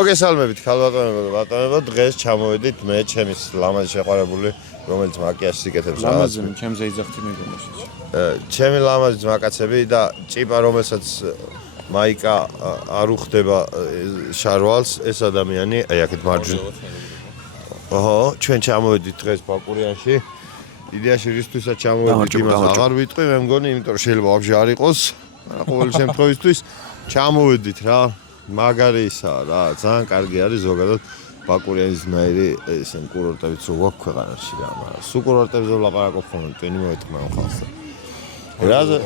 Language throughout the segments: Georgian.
მოგესალმებით ქალბატონებო და ბატონებო, დღეს ჩამოვედით მე ჩემის ლამაზი შეყვარებული, რომელიც მაკიაჟს იკეთებს ლამაზი, ჩემზე იძახთი მეგონა. ჩემი ლამაზი ძმაკაცები და ჭიპა, რომელსაც მაიკა არ უხდება შარვალს, ეს ადამიანი, აი აქეთ მარჯვნივ. ჩვენ ჩამოვედით დღეს ბაკურიანში. იდეაში რისთვისაც ჩამოვედით, იმას აღარ ვიტყვი, მე მგონი, იმიტომ რომ შეიძლება ვაფშე არ იყოს. ყოველ შემთხვევისთვის ჩამოვედით რა. მაგარი ისაა რა, ძალიან კარგი არის ზოგადად ბაკურიანის ნაირი ესენ კურორტებიც რო გვაქვს ქვეყანაში რა, მაგრამ სულ კურორტებზე ვლაპარაკობ ხოლმე, ტვენი მოეთქმა ხალხს. რაზე?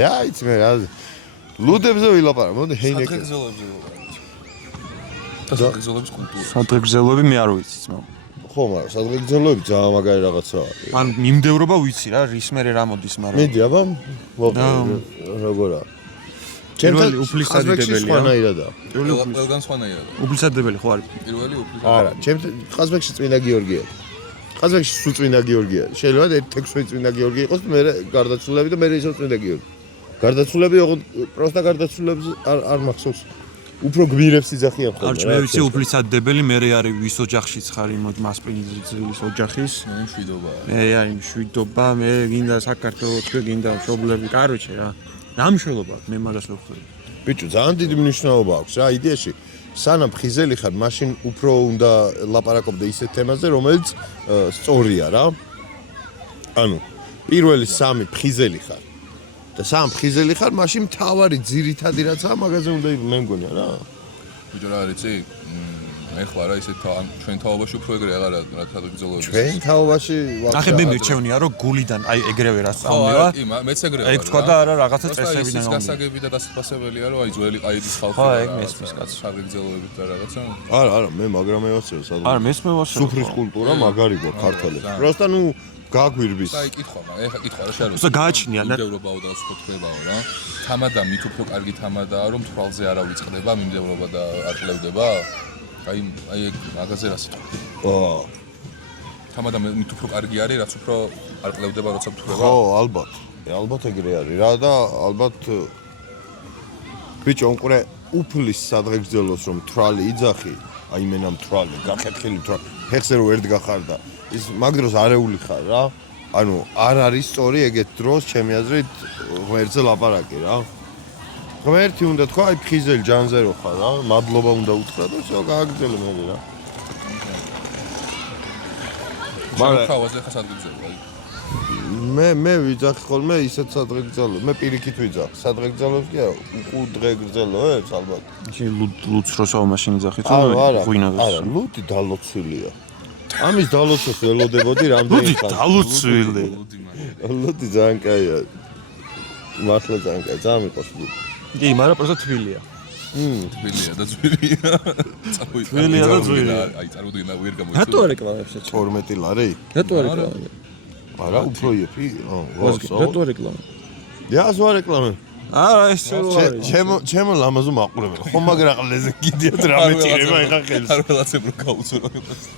რა იცი მე რაზე? ლუდებზე ვილაპარაკ, მოდი ჰეინეკენ. სადღეგრძელოების კულტურა. სადღეგრძელოები მე არ ვიცი ძმა. ხო, მაგრამ სადღეგრძელოები ძალიან მაგარი რაღაცაა. ან მიმდევრობა ვიცი რა, რის მერე რა მოდის, მაგრამ მიდი აბა, როგორაა? პირველი უფლისადიდებელია. სხვანაირადაა. ყველგან სხვანაირადაა. უფლისადებელი ხო არის? პირველი უფლისადებელი. არა, ჩემს ყაზბეგში წმინდა გიორგია. ყაზბეგში სულ წმინდა გიორგია. შეიძლება ერთ ტექსტში წმინდა გიორგი იყოს, მე გარდაცვლილები და მე ისევ წმინდა გიორგი. გარდაცვლილები ოღონდ პროსტა გარდაცვლილებს არ მახსოვს. უფრო გმირებს იძახიან ხოლმე. არჩ მე ვიცი უფლისადებელი, მე არის ვის ოჯახშიც ხარ იმ მასპინძლის ოჯახის. მე მშვიდობა. მე არის მშვიდობა, მე გინდა საქართველოს, თქვენ გინდა მშობლები, კაროჩე რა. რამშველობა მე მაგას ვერ ხვდები. ბიჭო, ძალიან დიდი მნიშვნელობა აქვს რა, იდეაში. სანამ ხიზელი ხარ, მაშინ უფრო უნდა ლაპარაკობდე ისეთ თემაზე, რომელიც სწორია რა. ანუ, პირველი 3 ხიზელი ხარ. და 3 ხიზელი ხარ, მაშინ მთავარი ძირითადი რაცაა, მაგაზე უნდა მე მგონია რა. ბიჭო რა არის იცი? ეხლა რა ისეთ ჩვენ თაობაში უფრო ეგრე აღარა რა სადღეგრძელოების. ჩვენ თაობაში ნახე მე მირჩევნია რომ გულიდან აი ეგრევე რა სწავლება. კი, მეც ეგრევე. ეგ თქვა და არა რაღაცა წესებიდან ის გასაგები და დასაფასებელია რომ აი ძველი ყაიდის ხალხი. ხო, ეგ მესმის კაცო. სადღეგრძელოებით და რაღაცა. არა, მე მაგრამ მევაცეო სადღაც. არა, მესმე ვასწავლე. სუფრის კულტურა მაგარი გვაქვს ქართველებს. პროსტა ნუ გაგვირბის. აი კითხვა, ეხლა კითხვა რა შეარო. უსა გააჩნია და მიმდევრობაო და სკოთქებაო რა. თამადა მით უფრო კარგი თამადაა რომ თვალზე არა ვიწყდება მიმდევრობა და არ ყლევდება. აი ეგ მაგაზე რა სიტყვა. თამადა მით უფრო კარგი არის, რაც უფრო არ ყლევდება, როცა ვთქვა. ხო, ალბათ. ალბათ ეგრე არის რა და ალბათ ბიჭო, უყურე უფლის სადღეგრძელოს რომ თვალი იძახი, აი მენა თვალი, გახეთქილი თვალი, ფეხზე რო ერთ გახარ და ის მაგ დროს არეული ხარ რა. ანუ არ არის სწორი ეგეთ დროს ჩემი აზრით ღმერთზე ლაპარაკი რა. ღმერთი უნდა თქვა, აი ხიზელ ჯანზე რო ხარ რა, მადლობა უნდა უთხრა და всё გააგრძელე მე რა. მაგრამ ხავაზე ხა სადღეგრძელო აი. მე ვიძახი ხოლმე ისეთ სადღეგრძელო. მე პირიქით ვიძახ. სადღეგრძელოს კი არა, უკუდღეგრძელოებს ალბათ. ისე ლუცროსაო მაშინ იძახით არა, ღვინოს. არა, ლუდი დალოცვილია. ამის დალოცვას ველოდებოდი რამდენი ხანი. დალოცვილი. ლუდი ძალიან კაია. მართლა ძალიან კაია, ძალიან მიყვარს ლუდი. კი, მაგრამ პროსტა თბილია. თბილია და ძვირია. თბილია და ძვირია. აი წარმოდგენა ვერ გამოიწვია. რატო არეკლამებს ეს? 12 ლარი? რატო არეკლამები? არა, უფრო იეფი. რატო არეკლამები? დიას ვარ რეკლამე. არა, ეს რო არის. ჩემო ლამაზო მაყურებელი. ხო მაგრამ ყლეზე გიდიათ რამე ჭირება ეხა ხელს. არ ველაცებ რო გაუწურო.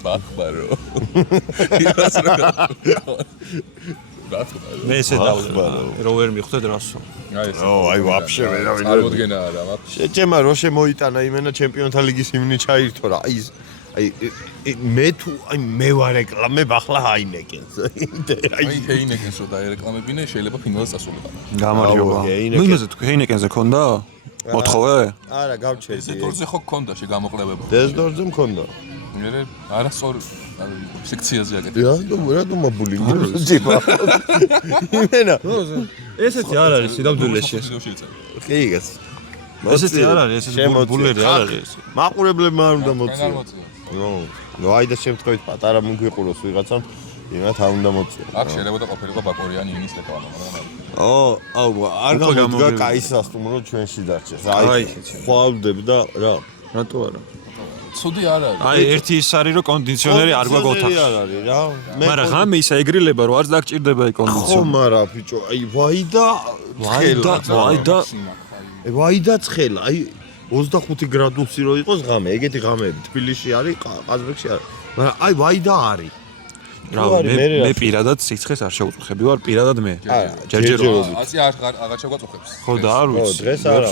ბახბარო. იმას რა. მე ესე დავდებ. რო ვერ მიხვდეთ რასო. აი ეს. აი ვაფშე ვერავინ. წარმოდგენა არა მაქვს. შეჭემა რო შემოიტანა იმენა ჩემპიონთა ლიგის იმნი ჩაირთო რა. აი მე თუ აი მე ვარ რეკლამე ახლა ჰაინეკენს. აი ჰეინეკენს რო დაერეკლამებინე შეიძლება ფინალზე წასულიყო. გამარჯობა. მიგეზე თუ ჰეინეკენზე ქონდა? მოთხოვე? არა, გავჩერდი. დეზდორზე ხო გქონდა შეგამოყლებები. დეზდორზე მქონდა. მე არასწორ სექციაზე აკეთე. რა მაბულინგი ძიბა. იმენა. ესეთი არ არის სიდამძულეში. კი გას. ესეთი არ არის, ესეთი ბულერი არ არის. მაყურებლებმა არ უნდა მოწიო. ნო აი და შემთხვევით პატარა მოგიყუროს ვიღაცამ, იმათ არ უნდა მოწიო. აქ შეიძლება და ყოფილიყო ბაკორიანი ინის რეკლამა, მაგრამ არ გამოდგა კაი სასტუმრო ჩვენში დარჩეს. აი ხვალდებ და რა. რატო არა? ცუდი არ არის. აი ერთი ის არის რომ კონდიციონერი არ გვაქვს ოთახში. არ არის რა. მაგრამ ღამე ისა ეგრილება რომ არ დაგჭირდება აი ხო, კონდიციონერი. მაგრამ ბიჭო, აი ვაი და ცხელა. აი 25 გრადუსი რო იყოს ღამე, ეგეთი ღამეები თბილისში არის, ყაზბეგში არის. მაგრამ აი ვაი და არის. მე პირადად სიცხეს არ შევუწუხები ვარ, პირადად მე. ჯერჯერობით. ასე აღარ შეგვაწუხებს. ხო და არ ვიცი. დღეს არა.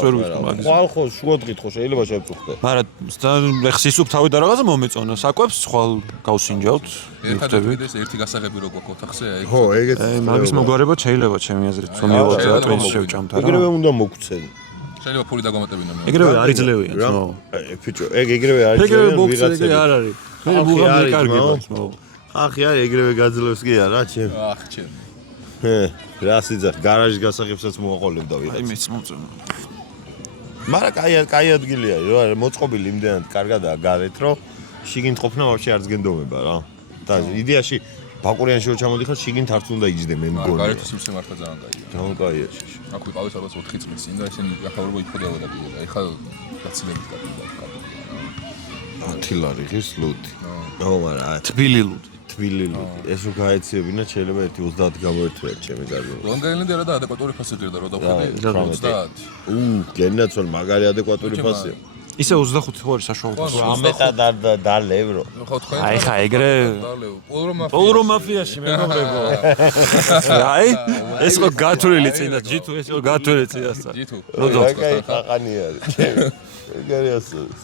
ხვალ ხო შუადღით ხო შეიძლება შევწუხდე. მაგრამ ხსისუფ თავი და რაღაცა მომეწონა. საკვებს ხვალ გავსინჯავთ. ერთადერთი ეს ერთი გასაღები რო გვაქვს ოთახზე, აი. ხო, ეგეც. მაგის მოგვარება შეიძლება ჩემი აზრით, რომ მიიღოთ ატვინს შევჭამთ არა. ეგრევე უნდა მოგცენ. შეიძლება ფული დაგამატებინა მე. ეგრევე არ იძლევიან, ნო. ბიჭო, ეგრევე არ ეგრევე იძლევიან მოგცენ ეგრე არ არის. მე მუღამი კარგებას, ნო. ახი არის ეგრევე გაძლევს კი არა, ჩემ. ახ ჩემ. რა სიძახ, გარაჟის გასაღებსაც მოაყოლებდა ვიღაც. აი მეც მომწონა. მაგრამ კაი ადგილია, რა, მოწყობილი იმდენად კარგადაა გარეთ, რომ შიგნით ყოფნა ვაფშე არ ძგენდომება რა. და იდეაში ბაკურიანში რო ჩამოდიხარ, შიგნით არც უნდა იჯდე მე მგონი. გარეთ სიმსე მართლა ძალიან კაია. ძალიან კაია. აქ ვიყავით ალბათ 4 წლის წინ და ესენი ახალობა იფხოდავა და პირველ. აი ხა გაცილებით კატია. 10 ლარი ღირს ლუდი. ნო, მაგრამ თბილი ლუდი. თბილი ლუდი. ეს რო გაეციებინა, შეიძლება 1.30 გამოერთვიათ ჩემი გარდა. ლონგაილენდი რა და ადეკვატური ფასი ღირდა რა დავხედე 30. გენაცვალ მაგარი ადეკვატური ფასია. ისე 25 ხო არის საშუალო. ამეტად და ლევრო. ხო თქვენ. აი ხა ეგრე პოლრო მაფიაში მეგობრებო. აი ეს ხო გათვლილი წინა ჯითუ ეს ხო გათვლილი წინასა. ჯითუ. კაი ხაყანი არის. ეგარი ასოს.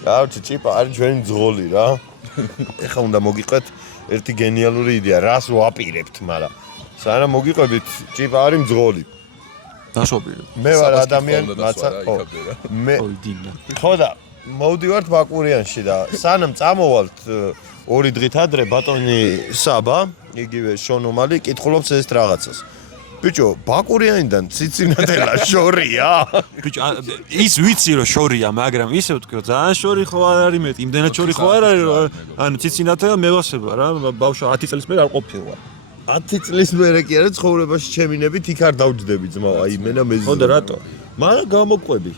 გავჩი ჭიპა არის ჩვენი ძღოლი რა. ეხლა უნდა მოგიყვეთ ერთი გენიალური იდეა, რას ვაპირებთ, მაგრამ სანამ მოგიყვებით ჭიპა არის ძღოლი. დაშობილი. მე ვარ ადამიანი, მაცა ხო. მე ხო და მოვდივართ ბაკურიანში და სანამ წამოვალთ 2 დღით ადრე ბატონი საბა, იგივე შონომალი კითხულობს ეს რაღაცას. ბიჭო, ბაკურიანიდან ციცინათელა შორია. ბიჭო, ის ვიცი რომ შორია, მაგრამ ისე ვთქვი რომ ძალიან შორი ხო არ არის მეტი, იმდენად შორი ხო არ არის რომ ანუ ციცინათელა მევასება რა, ბავშვი 10 წლის მერე არ ყოფილვარ. 10 წლის მერე კი არა ცხოვრებაში ჩემინებით იქ არ დავჯდები ძმა, აი მენა მეზე. ხო და რატო? მაგრამ გამოყვები.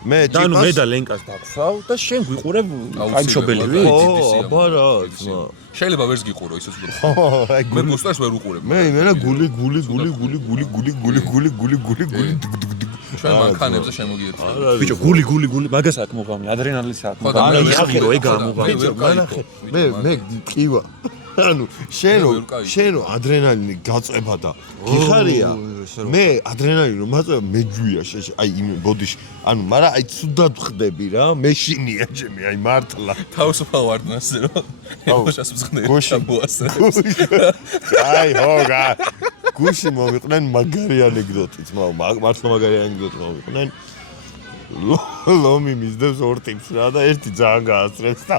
მე და ნუ მე და ლენკას დაგსვავ და შენ გვიყურებ კაიმშობელი ვი? ხო, აბა რა, ძმა. შეიძლება ვერს გიყურო ისე ვთქვი. ხო, აი მე გუსტას ვერ უყურებ. მე მენა გული. ჩვენ მანქანებზე შემოგიერთდა. ბიჭო, გული, მაგას აქ მოღამი, ადრენალინის აქ. ხო და მე იხირო ეგა მოღამი. მე ყივა. ანუ შენო ადრენალინი გაწება და გიხარია. მე ადრენალინი რომ მაწება მეჯვია შეშ აი იმ ბოდიში. ანუ მაგრამ აი ცუდად ხდები რა, მეშინია ჩემი აი მართლა. თავისუფალ ვარდნასზე რომ ემოშას ვწხნე შაბოასე. აი ჰოგა. გუში მომიყვნენ მაგარი ანეკდოტით, მართლა მაგარი ანეკდოტი მომიყვნენ. ლომი მისდევს ორ ტიპს რა და ერთი ძალიან გაასწრებს და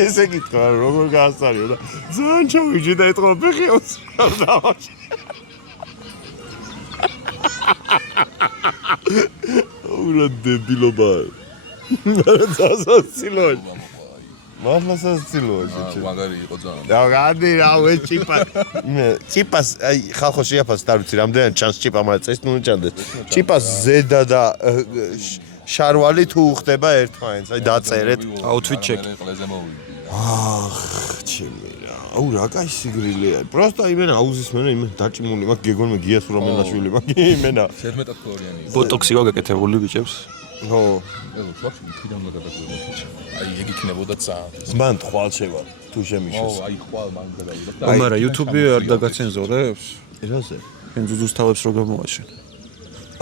ესე კითხა როგორ გაასწარიო და ძალიან ჩავიჯი და ეთქვა ფეხიოს დავაში. ურა დებილობა. სასაცილოა. მართლა სასაცილოა შეჭე. მაგარი იყო ძალიან. და გადი რა ვე ჭიპა. ჭიპას აი ხალხო შეაფას და ვიცი რამდენად ჩანს ჭიპა მაგრამ წეს ნუ ჩანდეს. ჭიპას ზედა და შარვალი თუ ხდება ერთმანეთს, აი დაწერეთ. აუთფიტ ჩეკ. ახ, ჩემი რა. აუ რა კაი სიგრილეა. პროსტა იმენა აუზის მენა იმენ დაჭიმული მაქვს გეგონმე გიას ურამენაშვილი მაქვს იმენა. 17 ფლორიანი. ბოტოქსი გაკეთებული ბიჭებს. ხო. ელო, ფლოქსი იქიდან უნდა გადაგვიდო. აი, ეგ იქნებოდა ძალიან. მან ხვალ შევა თუ შემიშეს. ო, აი, ხვალ მან გადავიდა. მაგრამ YouTube-ი არ დაგაცენზორებს? რაზე? ჩვენ ძუძუს თავებს რო გამოვაშენ.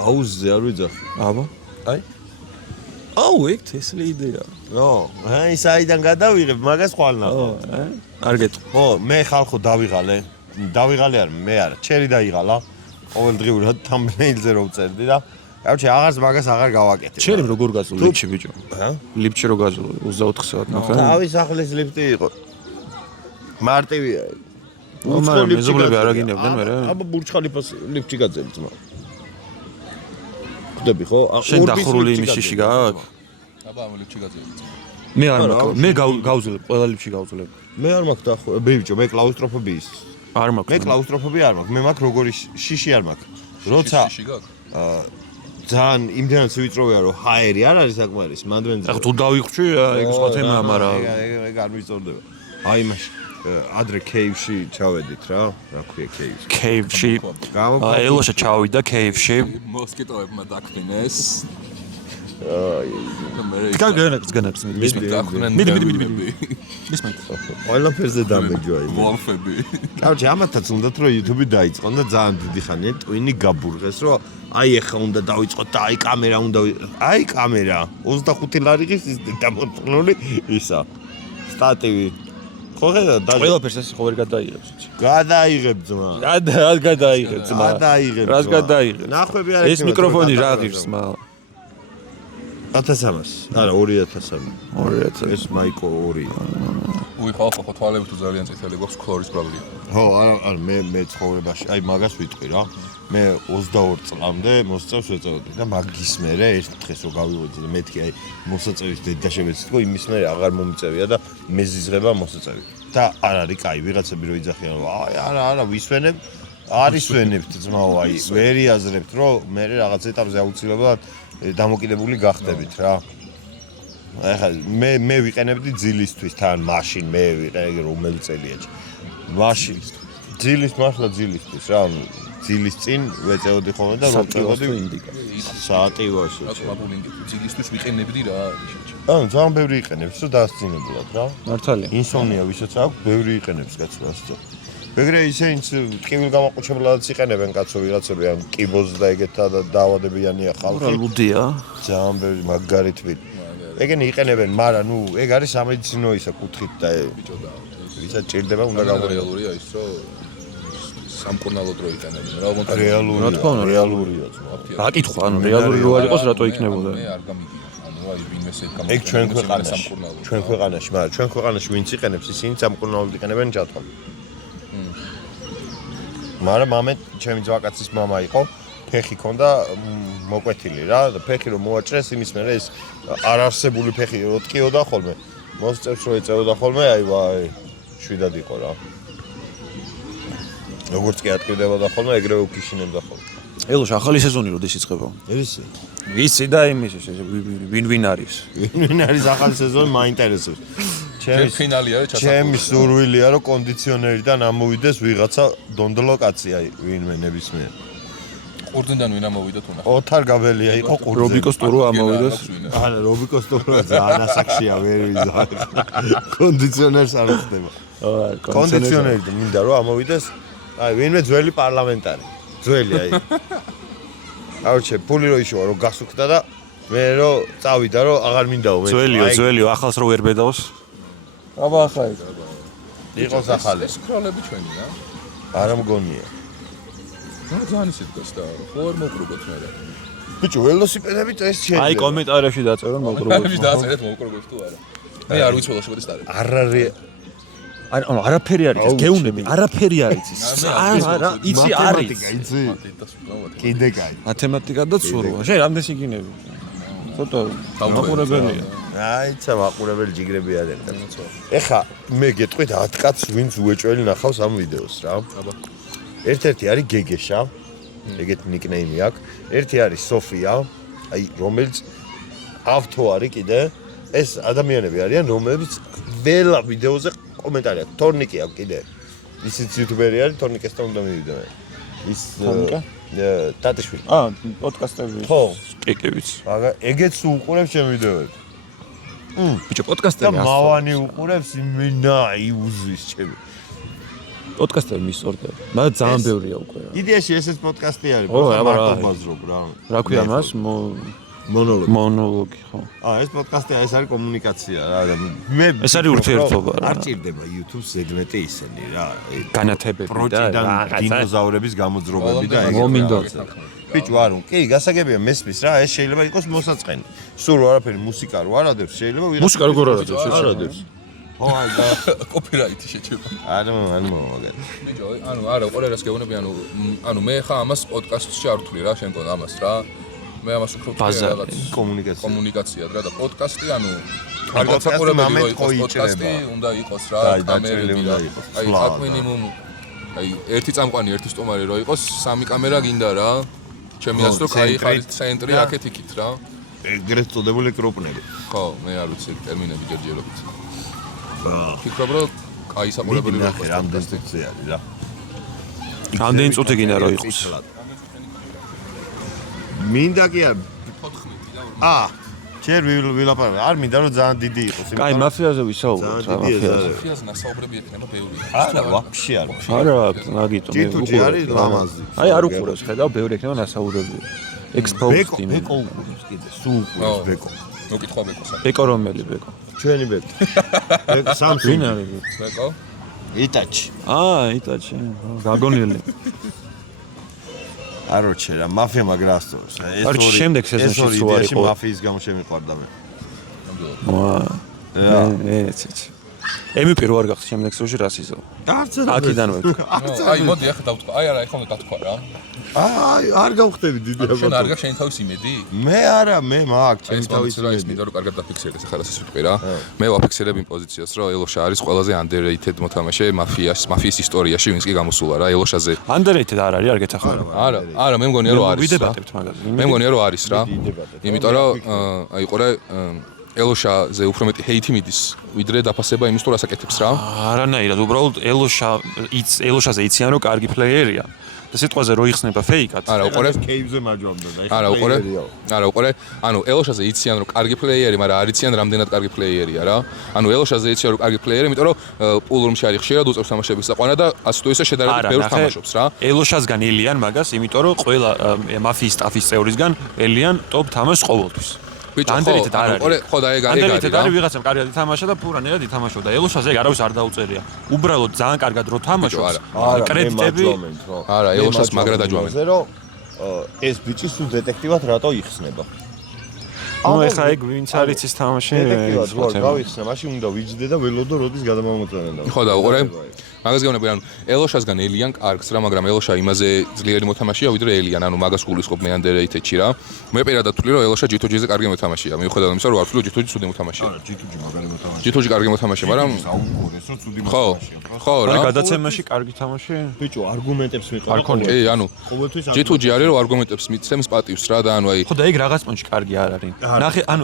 აუზზე არ ვიძახი. აბა. აი. აუ, ეგ თესლი იდეა. ნო, აი საიდან გადავიღებ, მაგას ხვალ ნახო. არ გეტყვი. ხო, მე ხალხო დავიღალე. დავიღალე არ, მე არა, ჩერი დაიღალა. ყოველდღიურად თამბნეილზე რომ წერდი და გავჩი აღარს მაგას აღარ გავაკეთებ. ჩერი როგორ გაზულ ლიფტში ბიჭო? ჰა? ლიფტში რო გაზულ 24 საათი ნახე. თავის ახლის ლიფტი იყო. მარტივია. მაგრამ მეზობლები არ აგინებდნენ მე რა. აბა ბურჯ-ხალიფას ლიფტში გაძები ძმა. ხდები ხო? შენ დახურული იმისში გააქვს? აბა ამ ლიფტში გაძევი. მე არ მაქვს. მე გავძლებ, ყველა ლიფტში გავძლებ. მე არ მაქვს დახურული. ბიჭო, მე კლაუსტროფობიის. არ მაქვს. მე კლაუსტროფობია არ მაქვს. მე მაქვს როგორი შიში არ მაქვს. როცა შიში გაქვს? ძალიან იმდენად ვიწროვია რომ ჰაერი არ არის საკმარის მანდვენზე. ახლა თუ დავიხრჩი, ეგ სხვა თემაა, მაგრამ ეგ არ მიწორდება. აი მაშინ ადრე კეივში ჩავედით რა ქვია კეივში. კეივში. ელოშა ჩავიდა კეივში. მოსკიტოებმა დაქფინეს. განაგს მიდი. ყველაფერზე დამეჯვა იმ. ვოლფები. კაუჩი ამათაც უნდათ რომ YouTube-ი დაიწყონ და ძალიან დიდი ხანია ტვინი გაბურღეს რომ აი ეხა უნდა დავიწყოთ და აი კამერა უნდა აი კამერა 25 ლარიღის ის დამოწნული ისა სტატივი ხო ხედა და ყველაფერს ეს ხო ვერ გადაიღებს. გადაიღებ ძმა რას გადაიღებ ძმა? გადაიღებ რას გადაიღებ? ნახვები არ ეს მიკროფონი რა ღირს ძმა? 1300 არა 2000 2000 ეს მაიკო 2 უი ხო თვალები თუ ძალიან წითელი გვაქვს ქლორის პრობლემა. ხო არა მე ცხოვრებაში აი მაგას ვიტყვი რა მე 22 წლამდე მოსწევს ვეწეოდი და მაგის მერე ერთ დღეს რო გავიღვიძე მეთქი აი მოსაწევის დედა შევეცდო იმის მერე აღარ მომიწევია და მეზიზღება მოსაწევი და არ არის კაი ვიღაცები რო იძახიან აი არა ვისვენებ არის ვენებთ ძმაო აი ვერ იაზრებთ რომ მე რაღაც ეტაპზე აუცილებლად დამოკიდებული გახდებით რა ახლა მე ვიყენებდი ძილისთვის თან მაშინ მე ვიყენე რომელი წელია მაშინ ძილის მართლა ძილისთვის რა ძილის წინ ვეწეოდი ხოლმე და რომ წევოდი საატივოში ძილისთვის ვიყენებდი რა ანუ ძალიან ბევრი იყენებს რომ დასწინებულად რა მართალია ინსომნია ვისაც აქვს ბევრი იყენებს კაცს და ეგრე ისინიც ტკივილ გამოყუჩებლადაც იყენებენ კაცო ვიღაცები ან კიბოს და ეგეთა და დაავადებიანია ხალხი ლუდია ძალიან ბევრი მაგარი თვით ეგენი იყენებენ მაგრამ ნუ ეგ არის სამედიცინო ისა კუთხით და ვისაც ჭირდება უნდა გავუყო რეალურია ის რომ სამკურნალო დრო იყენებენ რა თქმა რეალურია რეალურია რა კითხვა ანუ რეალური რო არ იყოს რატო იქნებოდა მე არ გამიგია ანუ აი ვინმეს ეგ ეგ ჩვენ ქვეყანაში მაგრამ ჩვენ ქვეყანაში ვინც იყენებს ისინი სამკურნალოდ იყენებენ ჯატყობ მაგრამ მამეთ ჩემი ძვაკაცის მამა იყო ფეხი ქონდა მოკვეთილი რა და ფეხი რომ მოაჭრეს იმის მერე ეს არარსებული ფეხი რო ტკიოდა ხოლმე მოსწევს რო ეწეოდა ხოლმე აი ვაი შვიდად იყო რა როგორც კი ატკივდებოდა ხოლმე ეგრევე უკიშინებდა ხოლმე ელოშ ახალი სეზონი როდის იწყება ისი ვიცი და იმის ვინ არის ვინ არის ახალი სეზონი მაინტერესებს ჩემი ფინალი არის ჩასახული ჩემი სურვილია რომ კონდიციონერიდან ამოვიდეს ვიღაცა დონდლოკაცია ვინმე ნებისმიერ ყურძნიდან ვინ ამოვიდა თუ ნახე ოთარ გაბელია იყო ყურძნი რობიკოს ტურო ამოვიდეს არა რობიკოს ტურო ძალიან ასაკშია ვერ ვიზა კონდიციონერს არ ხდება კონდიციონერი მინდა რომ ამოვიდეს აი ვინმე ძველი პარლამენტარი ძველი აი აუჩე ფული რო იშოვა რომ გასუქდა და მე რო წავიდა რომ აღარ მინდაო მე ძველიო ახალს რო ვერ ბედავს აბა ახალი იყოს ახალი სკროლები ჩვენი რა არა მგონია რა ძალიან ისეთ გას და ხო არ მოკრუგოთ მე რა ბიჭო ველოსიპედები წეს შეიძლება აი კომენტარებში დაწერო მოგრუგოთ ის დააწერეთ მოკრუგოთ თუ არა მე არ ვიცი ველოსიპედის დარება არ არის ანუ არაფერი არის ეს გეუნები არაფერი არის ის არა იცი არის იცი კიდე კაი მათემატიკა და ცურვა შენ რამდენს იგინები ცოტა მაყურებელია აიცა მაყურებელი ჯიგრები არიან ეხა მე გეტყვით 10 კაცს ვინც უეჭველი ნახავს ამ ვიდეოს რა აბა ერთ-ერთი არის გეგეშა ეგეთ ნიკნეიმი აქვს ერთი არის სოფია აი რომელიც ავთო არის კიდე ეს ადამიანები არიან რომლებიც ველა ვიდეოზე კომენტარი აქვს თორნიკი აქვს კიდე ისიც იუთუბერი არის თორნიკესთან უნდა მივიდე ის ტატიშვილი პოდკასტები ხო კი ვიცი მაგრამ ეგეც უყურებს ჩემ ვიდეოებს ბიჭო პოდკასტები და მავანი უყურებს იმენა იუზის ჩემი პოდკასტები მისწორდა მაგრამ ძალიან ბევრია უკვე რა იდეაში ესეც პოდკასტი არის აბა მარტო ბაზრობ რა ქვია მას მონოლოგი ხო ეს პოდკასტი ეს არის კომუნიკაცია რა მე ეს არის ურთიერთობა რა არ ჭირდება YouTube-ს ზედმეტი ისენი რა განათებები და პროჭიდან დინოზავრების გამოძრობები და ეგ მომინდოზე ბიჭო არ კი გასაგებია მესმის რა ეს შეიძლება იყოს მოსაწყენი სულ არაფერი მუსიკა რო არადებს შეიძლება ვიღაც მუსიკა როგორ არადებს ო აი და კოპირაიტი შეჭება არა მაგარი ბიჭო ანუ არა ყველა რას გეუბნები ანუ მე ხა ამას პოდკასტში არ ვთვლი რა შენ კონ ამას რა მე ამას უფრო რაღაც კომუნიკაცია რა და პოდკასტი ანუ კარგად საყურებელი რო იყოს პოდკასტი უნდა იყოს რა კამერები რა აი აქ მინიმუმ აი ერთი წამყვანი ერთი სტუმარი რო იყოს სამი კამერა გინდა რა ჩემი აზრით რომ კაი ხარ ცენტრი აქეთ იქით რა ეგრეთ წოდებული კროპნები ხო მე არ ვიცი ტერმინები ჯერჯერობით ფიქრობ რომ კაი საყურებელი რო იყოს რამდენი წუთი არის რა რამდენი წუთი გინდა რომ იყოს მინდა კი არა ჯერ ვილაპარაკო. არ მინდა რომ ძალიან დიდი იყოს. კაი, მაფიაზე ვისაუბროთ, ძალიან დიდი ეს არის. ფიას ნასაუბრები ექნება ბევრი. არა, ვაფშე არ. არა, მაგითო მე ჯითუჯი არის ლამაზი. აი არ უყურებს, ხედავ, ბევრი ექნება ნასაუბრები. Exposed team. ბეკო უყურებს კიდე, სულ უყურებს ბეკო. მოკითხვა ბეკოს. ბეკო რომელი ბეკო? ჩვენი ბეკო. ბეკო ვინ Samsung. არის? ბეკო? იტაჩი. იტაჩი, გაგონილი. არო ჩერა, მაფია მაგრასწორს. არ შემდეგ სეზონში თუ არ იყო. მაფიის გამო შემიყვარდა მე. ეცეც. MVP რო არ გახს შემდეგ სეზონში რას იზო? არც აქედანვე. აი მოდი ახლა დავთქვა. აი არა, ეხლა უნდა დათქვა რა. აი არ გავხდები დიდი აბა. შენ არ გაქვს შენი თავის იმედი? მე არა, მე მაქვს ჩემი თავის რა ის მინდა რომ კარგად დაფიქსირდეს ახლა რასაც ვიტყვი რა. მე ვაფიქსირებ იმ პოზიციას, რომ ელოშა არის ყველაზე underrated მოთამაშე მაფიის ისტორიაში, ვინც კი გამოსულა რა ელოშაზე. Underrated არ არის, არ გეთახმება. არა, მე მგონია რომ არის. ვიდებატებთ მაგაზე. მე მგონია რომ არის რა. იმიტომ რომ აი ყურე ელოშაზე უფრო მეტი ჰეითი მიდის, ვიდრე დაფასება იმის თუ რასაკეთებს რა. არანაირად, უბრალოდ ელოშაზე იციან რომ კარგი პლეიერია. და სიტყვაზე რო იხსნება ფეიკად. არა, უყურე. კეივზე მაჯვამდა და არა, უყურე. ანუ ელოშაზე იციან რომ კარგი პლეიერი, მაგრამ არ იციან რამდენად კარგი პლეიერია რა. ანუ ელოშაზე იციან რომ კარგი პლეიერი, იმიტომ რომ პულრუმში არის ხშირად უწევს თამაშების საყვანა და ასე თუ ისე შედარებით ბევრს თამაშობს რა. ელოშასგან ელიან მაგას, იმიტომ რომ ყველა მაფიის სტაფის წევრისგან ელიან ტოპ თამაშს ყოველთვის. Underrated არ არის. ხო და ეგ არის. Underrated არის ვიღაცამ კარგად ითამაშა და ფურანერად ითამაშობდა. ელოშაზე ეგ არავის არ დაუწერია. უბრალოდ ძალიან კარგად რო თამაშობს. კრედიტები არა, ელოშას მაგრა დაჯვამენ. ეს ბიჭი სულ დეტექტივად რატო იხსნება? ანუ ეხლა ეგ ვინც არის ის თამაში? დეტექტივად რო გავიხსნა, მაშინ უნდა ვიჯდე და ველოდო როდის გადამამოწმენდა. ხო და უყურე. მაგას გეუბნები, ანუ ელოშასგან ელიან კარგს რა, მაგრამ ელოშა იმაზე ძლიერი მოთამაშეა, ვიდრე ელიან, ანუ მაგას გულისხმობ მე underrated-ში რა. მე პირადად ვთვლი, რომ ელოშა G2G-ზე კარგი მოთამაშეა. მიუხედავად იმისა, რომ არ ვთვლი G2G ცუდი მოთამაშეა. არა, G2G მაგარი მოთამაშეა. G2G კარგი მოთამაშეა, მაგრამ აუგორეს, რომ ცუდი მოთამაშეა. ხო რა. ანუ გადაცემაში კარგი თამაში? ბიჭო, არგუმენტებს მიყვა. არ ქონია. კი, ანუ G2G არის, რომ არგუმენტებს მიცემს პატივს რა და ანუ აი ხო და ეგ რაღაც პონჩი კარგი არ არის. ნახე, ანუ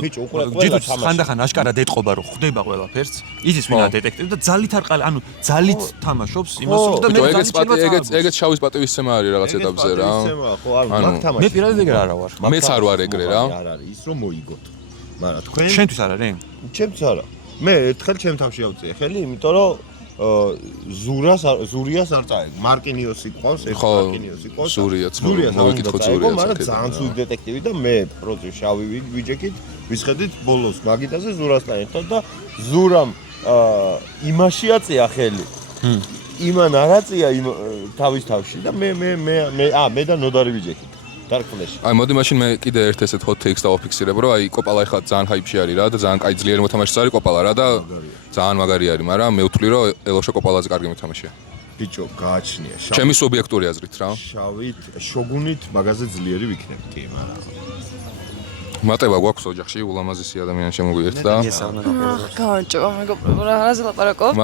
G2G ხანდახან აშკარად ეტყობა, რომ ხვდება ყველაფერს. იცის ვინა დეტექტივი და ძალით არ ყალ, ანუ ძალით თამაშობს იმას და მე ეგეც შავის პატივისცემა არის რაღაც ეტაპზე რა. ხო, არ მაგ თამაში. მე პირადად ეგრე არა ვარ. მეც არ ვარ ეგრე რა. არ არის ის რომ მოიგოთ. მაგრამ თქვენ შენთვის არ არის? ჩემთვის არა. მე ერთხელ ჩემ თავში ავწიე ხელი, იმიტომ რომ ზურიას არ წაეგ. მარკინიოსი ყავს, ეხლა მარკინიოსი ყავს. ზურიაც მოვიკითხოთ ზურიას. მაგრამ ძალიან ცუდი დეტექტივი და მე პროზე შავი ვიჯექით, ვისხედით ბოლოს მაგიტაზე ზურასთან ერთად და ზურამ იმაში აწია ხელი. იმან არაწია იმ თავის თავში და მე და ნოდარი ვიჯექით. Dark Flash. აი მოდი მაშინ მე კიდე ერთ ესეთ hot takes დავაფიქსირებ, რომ აი კოპალა ახლა ძალიან ჰაიპში არის რა და ძალიან კაი ძლიერი მოთამაშეც არის კოპალა რა და ძალიან მაგარი არის, მაგრამ მე ვთვლი, რომ ელოშა კოპალაზე კარგი მოთამაშეა. ბიჭო, გააჩნია. ჩემი სუბიექტური აზრით რა. შავით, შოგუნით მაგაზე ძლიერი ვიქნებ, კი, მაგრამ მატება გვაქვს ოჯახში, ულამაზესი ადამიანი შემოგვიერთდა. გამარჯობა, მეგობრებო, რა რაზე ლაპარაკობთ?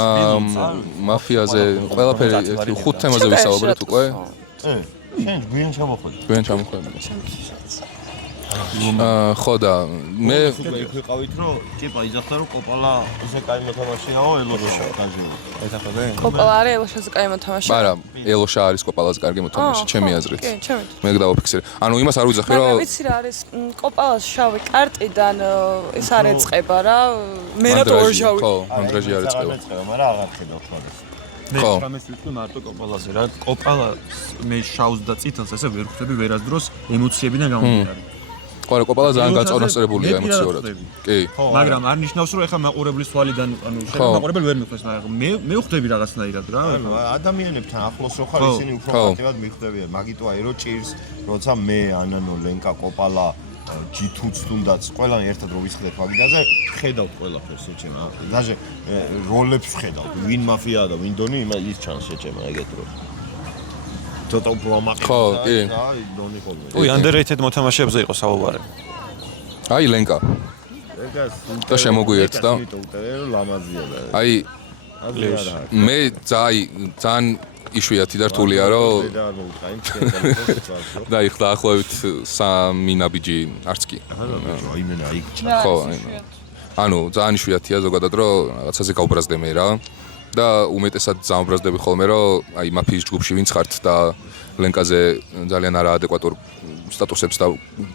მაფიაზე ყველაფერი 5 თემაზე ვისაუბრეთ უკვე. შენ გვიან ჩამოხვედი. გვიან ჩამოხვედი. ხო და მე ვიყავით რომ ტიპა იძახდა რომ კოპალა ისე კაი მოთამაშეაო ელოშა დაჟინო. ეთახობე? კოპალა არის ელოშაზე კაი მოთამაშე. მაგრამ ელოშა არის კოპალაზე კარგი მოთამაშე, ჩემი აზრით. კი, ჩემით. მე დავაფიქსირე. ანუ იმას არ ვიძახე რომ მაგრამ ვიცი რა არის კოპალას შავი კარტიდან ის არ ეწყება რა. მე რატო ორ შავი? ხო, ანდრაჟი არ ეწყება. მაგრამ აღარ ხედავ თვალს. მე ამას ვიტყვი მარტო კოპალაზე რა. კოპალა მე შავს და წითელს ესე ვერ ხვდები ვერასდროს ემოციებიდან გამომდინარე. ყარა კოპალა ძალიან გაწონასწორებულია ემოციურად. კი. მაგრამ არ ნიშნავს რომ ეხლა მაყურებლის თვალიდან ანუ შეიძლება მაყურებელი ვერ მიხვდეს, მაგრამ მე ვხვდები რაღაცნაირად რა. ანუ ადამიანებთან ახლოს რო ხარ ისინი უფრო აქტიურად მიხვდებიან. მაგიტოა რომ ჭირს, როცა მე ანანო ლენკა კოპალა G2-ც თუნდაც ყველანი ერთად რო ვისხდეთ მაგიდაზე, ხედავთ ყველაფერს შეჭემა. დაჟე როლებს ვხედავთ, ვინ მაფიაა და ვინ დონი, ის ჩანს შეჭემა ეგეთ რო. თოთო უფრო ამაყი. ხო, კი. აი, დონი ხოლმე. ой, underrated მოთამაშეებზე იყო საუბარი. აი ლენკა. ეგას და შემოგვიერთდა. ლამაზია და. აი მე ძალიან იშვიათი და რთულია რომ და იხ დაახლოებით 3 ნაბიჯი არც კი. აიმენა იქ. ხო, ანუ ძალიან იშვიათია ზოგადად რომ რაღაცაზე გავბრაზდე მე რა. და უმეტესად ზამბრაზდები ხოლმე რომ აი მაფიის ჯგუფში ვინც ხართ და ლენკაზე ძალიან არაადეკვატურ სტატუსებს და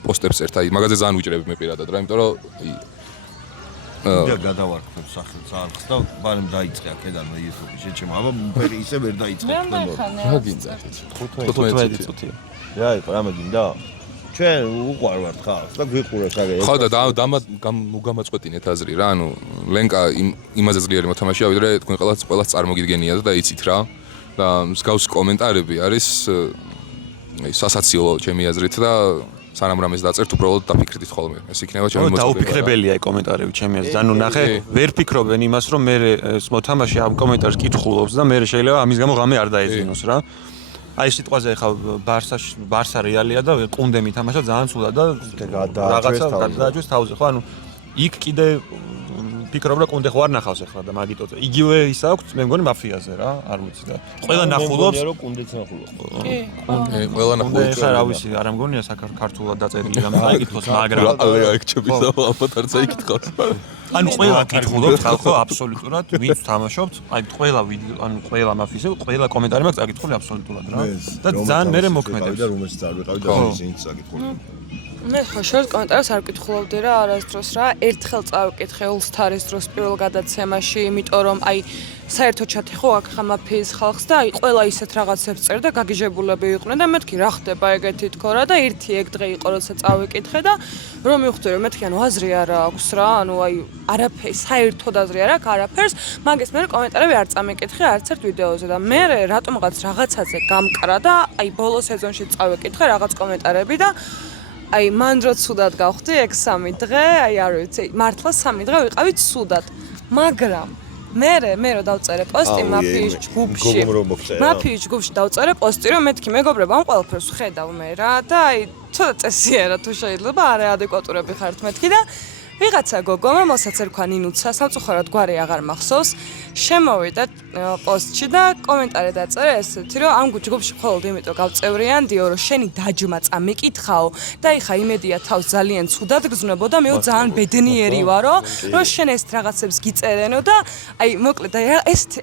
პოსტებს წერთ აი მაგაზე ძალიან ვიჭრები მე პირადად რა იმიტომ რომ და გადავარქვებ სახელს არხს და ბარემ დაიწყე აქედან YouTube-ში შეჩემ აბა მფერი ისე ვერ დაიწყე რა გინდა 15 წუთი რა იყო რა მეგინდა ჩვენ უყვარ ვართ ხალხს და გვიყურებს აგე ხო და გამაწყვეტინეთ აზრი რა ანუ ლენკა იმაზე ძლიერი მოთამაშეა ვიდრე თქვენ ყველას წარმოგიდგენიათ და იცით რა და მსგავსი კომენტარები არის სასაციო ჩემი აზრით და სანამ რამეს დაწერთ უბრალოდ დაფიქრდით ხოლმე ეს იქნება ჩემი მოწოდება დაუფიქრებელია აი კომენტარები ჩემი აზრით ანუ ნახე ვერ ფიქრობენ იმას რომ მე ეს მოთამაშე ამ კომენტარს კითხულობს და მე შეიძლება ამის გამო ღამე არ დაეძინოს რა აი სიტყვაზე ხა ბარსა რეალია და ყუნდე მითამაშა ძალიან ცუდა და რაღაცა გადააჭვეს თავზე ხო ანუ იქ კიდე ფიქრობ რა ყუნდე ხო არ ნახავს ახლა და მაგიტოზე იგივე ის აქვს მე მგონი მაფიაზე რა არ ვიცი და ყველა ნახულობს რომ ყუნდეც ნახულობს კი ყველა ნახულობს ხა რა ვიცი არ ამგონია საქართველოს დაწერილი რამე აიკითხოს მაგრამ რა ექჩები და ალბათ არც აიკითხავს ანუ ყველა კითხულობთ ხალხო აბსოლუტურად ვინც თამაშობთ აი ყველა ვიდეო ანუ ყველა მაფიზე ყველა კომენტარი მაქვს აკითხული აბსოლუტურად რა და ძალიან მერე მოქმედებს და რომელსაც არ ვიყავი და ისინიც აკითხული მე ხო შორს კომენტარს არ კითხულობდი რა არასდროს რა ერთხელ წავიკითხე ულსთარის დროს პირველ გადაცემაში იმიტომ რომ აი საერთოდ ჩათი ხო აქ ხამაფიის ხალხს და აი ყველა ისეთ რაღაცებს წერდა გაგიჟებულები იყვნენ და მეთქი რა ხდება ეგეთი თქო რა და ერთი ეგ დღე იყო როცა წავიკითხე და რომ მივხვდი რომ მეთქი ანუ აზრი არა აქვს რა ანუ აი არაფერი საერთოდ აზრი არ აქვს არაფერს მაგის მე კომენტარები არ წამიკითხე არც ერთ ვიდეოზე და მე რატომღაც რაღაცაზე გამკრა და აი ბოლო სეზონში წავიკითხე რაღაც კომენტარები და აი მან რო ცუდად გავხდი ეგ 3 დღე, აი არ ვიცი, მართლა 3 დღე ვიყავი ცუდად. მაგრამ მე რო დავწერე პოსტი მაფიის ჯგუფში. მაფიის ჯგუფში დავწერე პოსტი, რომ მეთქი მეგობრებო, ამ ყველაფერს ხედავ მე რა და აი ცოტა წესია რა თუ შეიძლება არაადეკვატურები ხართ მეთქი და ვიღაცა გოგო, რომელსაც ერქვა ნინუცა, სამწუხაროდ გვარი აღარ მახსოვს, შემოვიდა პოსტში და კომენტარი დაწერა ესეთი, რომ ამ ჯგუფში მხოლოდ იმიტომ გავწევრიანდიო, რომ შენი დაჯმა წამიკითხაო და იხა იმედია თავს ძალიან ცუდად გზნობოდა, მეო ძალიან ბედნიერი ვარო, რომ შენ ეს რაღაცებს გიწერენო და აი მოკლედ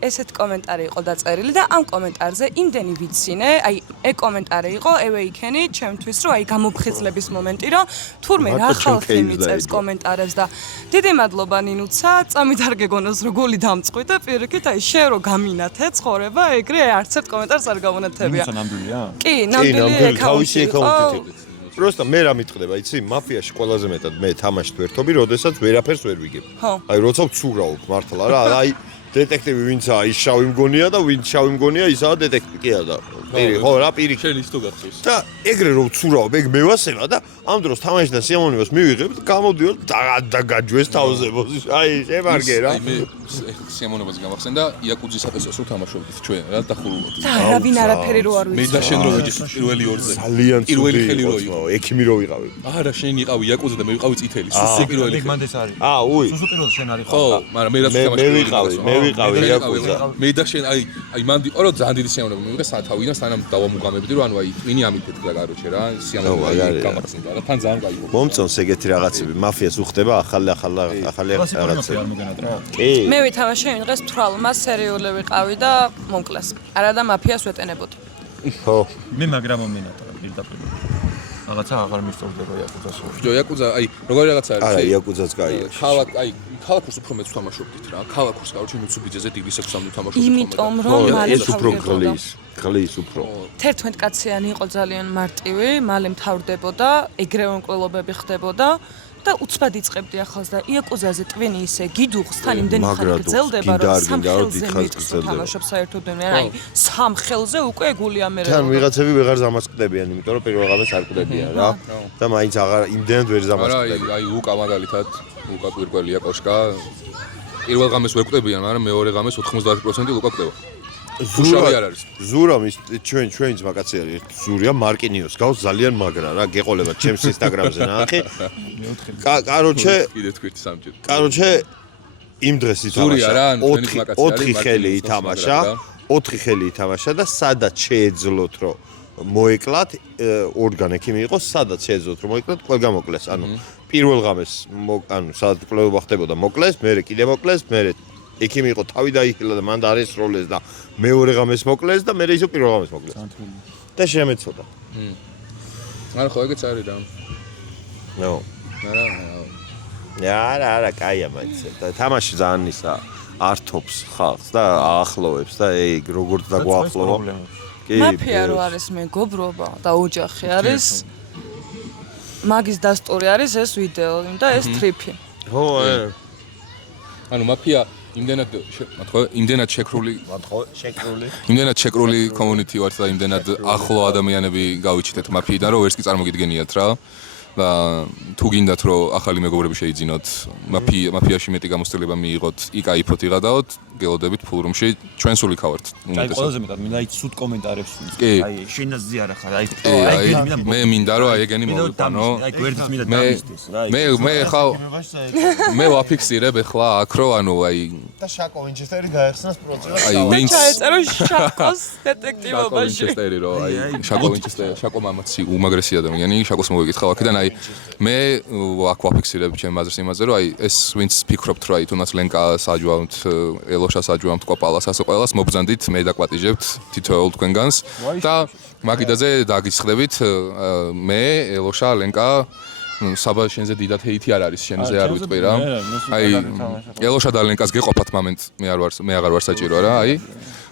ესეთ კომენტარი იყო დაწერილი და ამ კომენტარზე იმდენი ვიცინე, აი ეგ კომენტარი იყო ევეიქენი ჩემთვის, რომ აი გამოფხიზლების მომენტი, რომ თურმე რა ხალხი მიწევს კომენტარებს და დიდი მადლობა ნინუცა, წამით არ გეგონოს რომ გული დამწყვი და პირიქით აი შენ რო გამინათე ცხოვრება, ეგრე არც ერთ კომენტარს არ გავონათებია. ნამდვილია? კი, ნამდვილი თავისი აკაუნტით. просто მე რა მიტყდება, იცი, მაფიაში ყველაზე მეტად მე თამაშით ვერთობი, როდესაც ვერაფერს ვერ ვიგებ. აი როცა ვცურავ მართლა რა, აი დეტექტივი ვინცაა, ის შავი მგონია და ვინც შავი მგონია, ისაა დეტექტივი. კი არა. პირი, ხო რა, პირი. შენ ის თუ გახსოვს. და ეგრე რომ ვცურავ, ეგ მევასება და ამ დროს თამაშიდან სიამოვნებას მივიღებ და გამოდიოდ და გაჯვეს თავზე. აი, შემარგე რა. აი მე სიამოვნებას გამახსენდა იაკუძის აპესოს რო თამაშობდით ჩვენ რა დახურულობთ. და არავინ არაფერი რო არ ვიცი. მე და შენ რო ვიჯეს პირველი ორზე. ძალიან პირველი ხელი რო იყო. ექიმი რო ვიყავი. არა, შენ იყავი იაკუძა და მე ვიყავი წითელი. სუსი პირველი ხელი. მანდეს არის. უი. სუსუ პირველი შენ არის. ხო, მაგრამ მე რაც თამაში მე ვიყავი იაკუზა. მე და შენ აი მან იყო რომ ძალიან დიდი სიამოვნება მივიღე სათავიდან სანამ დავამუგამებდი რომ ანუ აი ტვინი ამით და გაროჩე რა სიამოვნება გამახსენდა რა თან ძალიან გაიგო. მომწონს ეგეთი რაღაცები, მაფიას უხდება ახალი რაღაცები. კი. მე ვითამაშე იმ დღეს თვალმა სერიული ვიყავი და მომკლეს. არა და მაფიას ვეტენებოდი. ხო. მე მაგრამ მომენატრა პირდაპირ. რაღაცა აღარ მისწორდება იაკუძას. ჯო იაკუძა აი როგორი რაღაცა არის? არა, იაკუძაც კაია. ქალაქურს უფრო მეც ვთამაშობდით რა. ქალაქურს კაროჩე მიცუბიძეზე დილის 6-მდე ვთამაშობდით. იმიტომ რომ მალე ეს უფრო გლის უფრო. 11 კაციანი იყო ძალიან მარტივი, მალე მთავრდებოდა, ეგრევე მკვლელობები ხდებოდა და უცბად იწყებდი ახალს და იაკუზაზე ტვინი ისე გიდუღს თან იმდენი ხანი გრძელდება რომ სამ ხელზე მითამაშობ საერთოდ მე აი სამ ხელზე უკვე გულია მე თან ვიღაცები ვეღარ ზამასკდებიან, იმიტომ რომ პირველ ღამეს არ კვდებიან რა და მაინც აღარ იმდენად ვერ ზამასკდებიან. აი უკა მაგალითად უკა კვირკველია კოშკა პირველ ღამეს ვერ კვდებიან, მაგრამ მეორე ღამეს 90% უკა კვდება. უშავი არ არის. ზურამის ჩვენიც მაგაცი არის ზურია მარკინიოს გავს ძალიან მაგრა რა გეყოლება ჩემს ინსტაგრამზე ნახე. კაროჩე კიდე თქვით სამჯერ. კაროჩე იმ დღეს ზურია რა, ითამაშა. ჩვენი მაგაცი არის. 4 ხელი ითამაშა. 4 ხელი ითამაშა და სადაც შეეძლოთ რომ მოეკლათ ორგან ექიმი იყო, სადაც შეეძლოთ რომ მოეკლათ, ყველ გამოკლეს. ანუ პირველ ღამეს ანუ სადაც კვლევა ხდებოდა მოკლეს, მერე კიდე მოკლეს, მერე ექიმი იყო, თავი დაიხილა და მან დაარესტროლეს და მეორე ღამეს მოკლეს და მე ისო პირველ ღამეს მოკლეს. და შემეცოდა. არა ხო ეგეც არის რა. ნო. არა, კაია მაინც. და თამაში ძალიან ისა ართობს ხალხს და აახლოვებს და ეგ როგორც დაგვაახლოვა. მაფია რო არის მეგობრობა და ოჯახი არის. მაგის დასტური არის ეს ვიდეო და ეს ტრიფი. ხო, ანუ მაფია იმდენად შეკრული იმდენად შეკრული community ვართ და იმდენად ახლო ადამიანები გავიჩიტეთ მაფიიდან რომ ვერც კი წარმოგიდგენიათ რა და თუ გინდათ რომ ახალი მეგობრები შეიძინოთ მაფიაში მეტი გამოცდილება მიიღოთ იკაიფოთ იღადაოთ გელოდებით ფულრუმში ჩვენ სული ხავართ აი ყველაზე მეტად მინდა აი სუთ კომენტარებს აი შენაც ზიარა ხარ აი მე მინდა რომ აი ეგენი მოვიყვანო აი გვერდით მინდა დამისდეს რა მე ხავ მე ვაფიქსირებ ახლა აქ რომ ანუ აი და შაკო ვინჩესტერი გაეხსნას პროცესს აი ვინც ჩაეწერო შაკოს დეტექტივობაში ვინჩესტერი რომ აი შაკო ვინჩესტერი შაკო მამაცი უმაგრესი ადამიანი შაკოს მოვიკითხავ აქედან აი მე აქ ვაფიქსირებ ჩემ აზრს იმაზე რომ აი ეს ვინც ფიქრობთ რომ აი თუნდაც ლენკა საჯვავთ ელოშას აჯვავთ ყოფალას ასე ყველას მობრძანდით მე დაკვატიჟებთ თითოეულ თქვენგანს და მაგიდაზე დაგისხდებით მე ელოშა ლენკა საბა შენზე დიდად ჰეითი არ არის შენზე არ ვიტყვი რა აი ელოშა და ლენკას გეყოფათ მომენტ მე აღარ ვარ საჭირო რა აი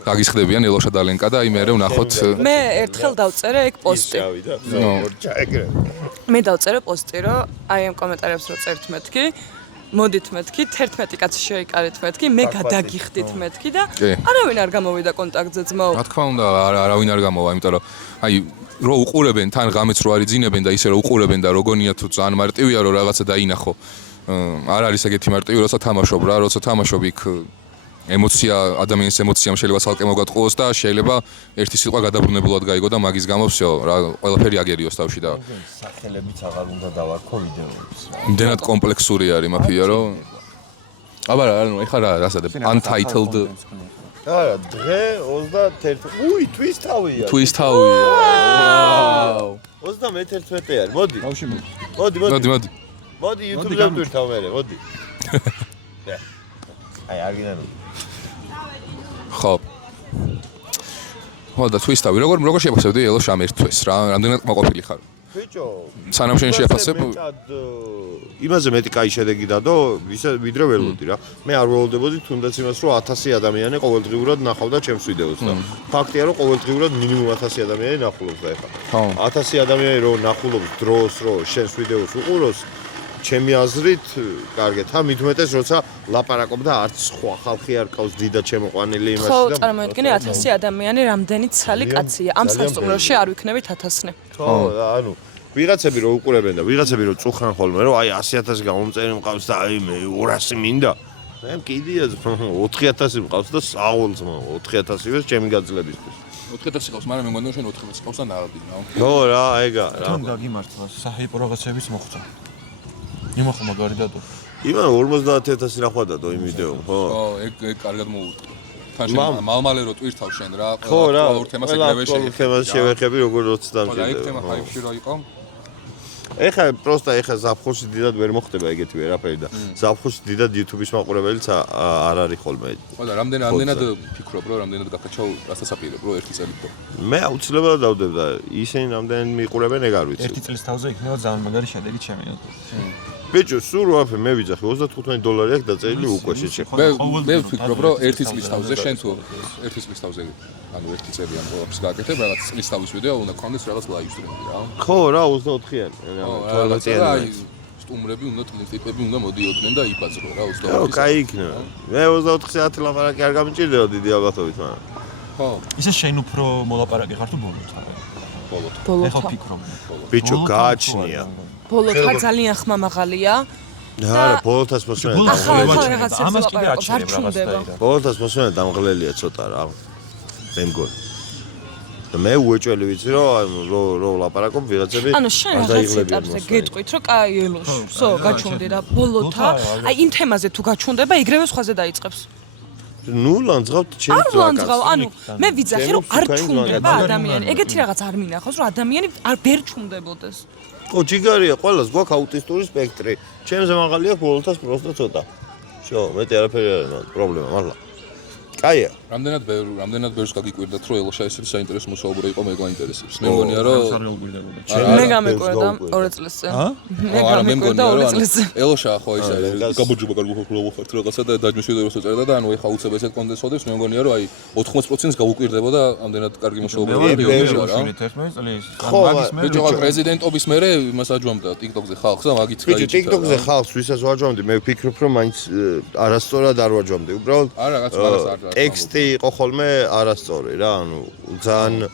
დაგისხდებიან ელოშა და ლენკა და აი მე ვნახოთ მე ერთხელ დავწერე ეგ პოსტი მე დავწერე პოსტი რომ აი ამ კომენტარებს რო წერთ მეთქი მოდით მეთქი 11 კაცი შეიკარეთ მეთქი მე გადაგიხდით მეთქი და არავინ არ გამოვიდა კონტაქტზე ძმაო რა თქმა უნდა არავინ არ გამოვა იმიტომ რომ აი რო უყურებენ თან ღამეც რო არიძინებენ და ისე რო უყურებენ და როგორია თუ ძალიან მარტივია რომ რაღაცა დაინახო არ არის ეგეთი მარტივი როცა თამაშობ რა როცა თამაშობ იქ ემოცია ადამიანის ემოციამ შეიძლება ცალკე მოგატყუოს და შეიძლება ერთი სიტყვა გადაბრუნებულად გაიგო და მაგის გამო всё რა ყველაფერი აგერიოს თავში და სახელებიც აღარ უნდა დავარქო ვიდეოებს იმდენად კომპლექსური არის მაფია რომ აბა რა ეხლა რა რასადებ untitled არა დღე 21 უი twist-თავია ვაუ 31 არის მოდი ბავშვი მოდი YouTube-ზე ვტვირთავ მე მოდი აი არგინალური ხო და twist-თავი როგორ შეფასებდი ელოშ ამ ერთ თვეს რა რამდენად მოყოფილი ხარ ბიჭო სანამ შენ შეფასებ იმაზე მეტი კაი შედეგი დადო ისე ვიდრე ველოდი რა მე არ ველოდებოდი თუნდაც იმას რომ 1000 ადამიანი ყოველდღიურად ნახავდა ჩემს ვიდეოს და ფაქტია რომ ყოველდღიურად მინიმუმ 1000 ადამიანი ნახულობს და ეხლა 1000 ადამიანი რომ ნახულობს დროს რომ შენს ვიდეოს უყუროს ჩემი აზრით, კარგეთ, მით უმეტეს როცა ლაპარაკობ და არც სხვა ხალხი არ ყავს დიდად შემოყვანილი იმაში და ხო, წარმოიდგინე 1000 ადამიანი რამდენი ცალი კაცია. ამ სასტუმროში არ ვიქნებით 1000-ნი. ხო, ანუ ვიღაცები რო უყურებენ და ვიღაცები რო წუხან ხოლმე, რომ აი 100000 გამომწერი მყავს და აი მე 200 მინდა. მე კიდია 4000 მყავს და საოლს 4000-ს ჩემი გაძლებისთვის. 4000 ყავს, მაგრამ მე მგონია შენ 4000 ყავს და ნაადი რა. ხო რა, ეგა რა. თან გაგიმართლა საჰიპო რაღაცების მოხდა. იმახო მაგარი დადო. იმან 50000 ნახვა დადო იმ ვიდეო, ხო? ხო, ეგ კარგად მოუწყო. თან შენ მალმალე რო ტვირთავ შენ რა, ხო რა, ორ თემას ეგრევე შევეხები. თემას შევეხები როგორ 20 ხო, ეგ თემა ხაიფში რა იყო? ეხა პროსტა ეხა ზაფხულში დიდად ვერ მოხდება ეგეთი ვერაფერი და ზაფხულში დიდად YouTube-ის მაყურებელიც არ არის ხოლმე. ხო და რამდენად ფიქრობ რომ რამდენად გაქაჩავ რასაც აპირებ რომ ერთი წელი ხო? მე აუცილებლად დავდებ და ისინი რამდენ მიყურებენ ეგ არ ვიცი. ერთი წლის თავზე იქნება ძალიან მაგარი შედეგი ჩემი აზრით. ბიჭო, სულ როაფე მე ვიძახი 35 აქვს დაწერილი უკვე შეჭე. მე ვფიქრობ რომ ერთი წლის თავზე შენ თუ ერთი წლის თავზე ანუ ერთი წელი ან ყოველთვის გააკეთებ რაღაც წლის თავის ვიდეო უნდა გქონდეს რაღაც ლაივსტრიმი რა. ხო რა 24-იანი. აი სტუმრები უნდა ტიპები უნდა მოდიოდნენ და იბაძრო რა 24-ი. ხო, კაი იქნება. მე 24-ზე 10 ლაპარაკი არ გამიჭირდება დიდი ალბათობით, მაგრამ ხო. ისე შენ უფრო მოლაპარაკე ხარ თუ ბოლოთ? ბოლოთ. ეხა ფიქრობ. ბიჭო, გააჩნია. ბოლოთა ძალიან ხმამაღალია. არა, ბოლოთას მოსმენა. ახალ რაღაცებს ამას კიდე ლაპარაკობს, არ ჩუნდება. ბოლოთას მოსმენა დამღლელია ცოტა რა. მე მგონი. და მე უეჭველი ვიცი რომ ლაპარაკობ ვიღაცები ანუ შენ რაღაც ეტაპზე გეტყვით რომ კაი ელოშ, სო გაჩუნდი რა ბოლოთა. აი იმ თემაზე თუ გაჩუნდება, იგრევე სხვაზე დაიწყებს. ნუ ლანძღავთ ჩემს არ ლანძღავ, ანუ მე ვიძახი რომ არ ჩუნდება ადამიანი. ეგეთი რაღაც არ მინახავს რომ ადამიანი არ ვერ ჩუნდებოდეს. ხო, ჯიგარია, ყველას გვაქვს აუტისტური სპექტრი. ჩემზე მაღალი აქვს ბოლოთას პროსტა ცოტა. всё, მეტი არაფერი არ არის პრობლემა, მართლა. კაია. რამდენად ბევრს გაგიკვირდათ, რომ ელოშა ესეთი საინტერესო მოსაუბრე იყო, მე გვაინტერესებს. მე მგონია, რომ მე გამიკვირდა 2 წლის წინ. მე გამიკვირდა 2 წლის წინ. ელოშა ხო ის არის გაბოჯობა გარკვეულწილად რაღაცა და დაჯმეშვიდე როცა წერდა და ანუ ეხა უცებ ესეთ კონტენტს ოდებს მე მგონია რომ აი 80%-ს გაუკვირდებოდა ამდენად კარგი მოსაუბრე იყო რა. ბიჭო პრეზიდენტობის მერე იმას აჯვამდა TikTok-ზე ხალხს და მაგით ბიჭო TikTok-ზე ხალხს ვისაც ვაჯვამდი მე ვფიქრობ რომ მაინც არასწორად არ ვაჯვამდი უბრალოდ არა რაღაც მაგას არ ტექსტი იყო ხოლმე არასწორი რა ანუ ძალიან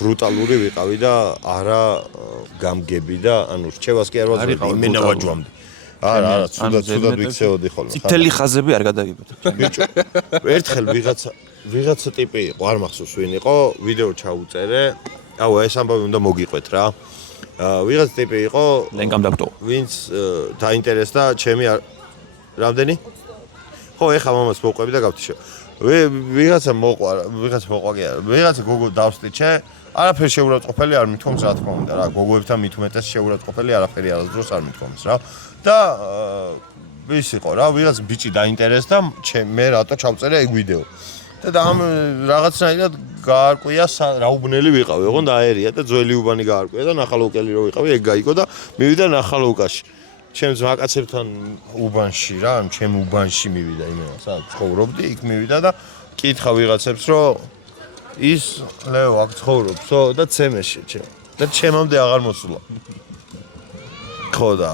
ბრუტალური ვიყავი და არა გამგები და ანუ რჩევას კი არ ვაძლევდი იმენა ვაჯვამდი არა ცუდად ვიქცეოდი ხოლმე წითელი ხაზები არ გადაგიბედა ბიჭო ერთხელ ვიღაცა ტიპი იყო არ მახსოვს ვინ იყო ვიდეო ჩაუწერე აუ ეს ამბავი უნდა მოგიყვეთ რა ვიღაცა ტიპი იყო ლენკამ დაგტოვა ვინც დაინტერესდა ჩემი რამდენი ხო ეხა მამას მოყვები და გავთიშო ვიღაცა მოყვა კი არა ვიღაცა გოგო დავსტიჩე არაფერი შეურაცხყოფელი არ მithkomს რა თქმა უნდა რა გოგოებთან მით უმეტეს შეურაცხყოფელი არაფერი არასდროს არ მithkomს რა და ვის იყო რა ვიღაც ბიჭი დაინტერესდა მე რატო ჩავწერე ეგ ვიდეო და ამ რაღაცნაირად გაარკვია რა უბნელი ვიყავი ოღონდ აერია და ძველი უბანი გაარკვია და ნახალოვკელი რო ვიყავი ეგ გაიგო და მივიდა ნახალოვკაში ჩემს ვაკაცებთან უბანში რა ჩემ უბანში მივიდა იმენა სადაც ცხოვრობდი იქ მივიდა და კითხა ვიღაცებს რომ ის ლეო აქ ცხოვრობსო და ცემეში და ჩემამდე აღარ მოსულა ხო და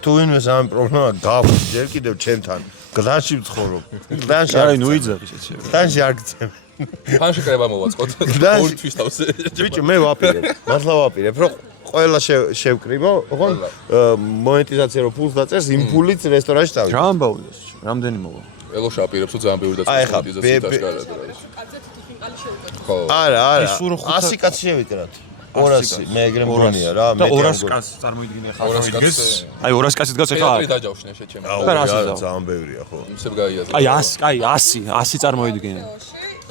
თუ ვინმეს ამ პრობლემა გაქვს ჯერ კიდევ ჩემთან გლანში ვცხოვრობ გლანში აი ნუ იძახი შეჩება გლანში არ გცემ ფანში კრება მოვაწყოთ ორთვის თავზე ბიჭო მე ვაპირებ მართლა ვაპირებ რომ ყველა შევკრიბო, ოღონდ მონეტიზაცია რო ფულს დაწერს, იმ ფულით რესტორანში წავიდე. რა ამბავია? რამდენი მოვა? ელოშა აპირებს რომ ძალიან ბევრი დაწერს მონეტიზაციას გასკარად. ხო. არა, 100 კაცი შევიკრათ. 200 მე ეგრე მგონია რა, მე 200 კაცს წარმოიდგინე ხარ მოიდგეს. აი 200 კაცით გაწე ხარ? პეატრი დაჯავშნე შეჩემ. არა, ძალიან ბევრია ხო. ისევ გაიაზრე. აი 100, აი 100 წარმოიდგინე.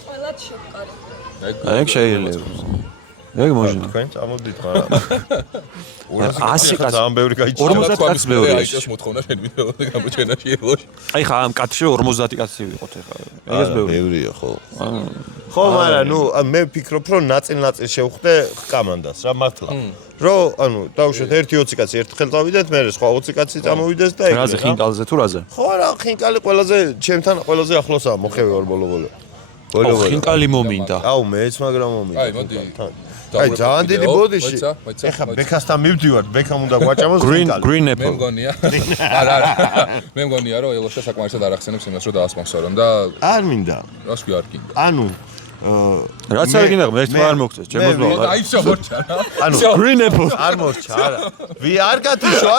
ყველად შევკარი. ეგ შეიძლება. ეგ მოჟნა. თქვენ წამოდით მაგრამ 100 კაცი ძალიან ბევრი გაიჭირა. 50 კაცს ბევრი. აი ეს მოთხოვნა შენ ვიდეოზე გამოჩენაში ელოშ. აი ხა ამ კაცში 50 კაცი ვიყოთ ახლა. ეგეც ბევრი. ბევრია ხო. ხო, მაგრამ ნუ მე ვფიქრობ რომ ნაწილ-ნაწილ შევხვდე კამანდას რა მართლა. რომ ანუ დავუშვათ 1-20 კაცი ერთხელ წავიდეთ, მე სხვა 20 კაცი წამოვიდეს და ეგრე. რაზე ხინკალზე თუ რაზე? ხო რა, ხინკალი ყველაზე ჩემთან ყველაზე ახლოსაა მოხევი ვარ ბოლო-ბოლო. ხინკალი მომინდა. აუ მეც მაგრამ მომინდა. აი მოდი. აი ძალიან დიდი ბოდიში. ეხა ბექასთან მივდივარ, ბექამ უნდა გვაჭამოს ხინკალი. Green მე apple. მგონია. არა. მე მგონია რომ ელოშა საკმარისად არ ახსენებს იმას რომ დაასპონსორონ და არ მინდა. რას კი არ გინდა. ანუ რაც არ გინდა, ერთმა არ მოგწეს, ჩემო. აი შევორჩა რა. ანუ Green apple. არ მორჩა არა. არ გათიშო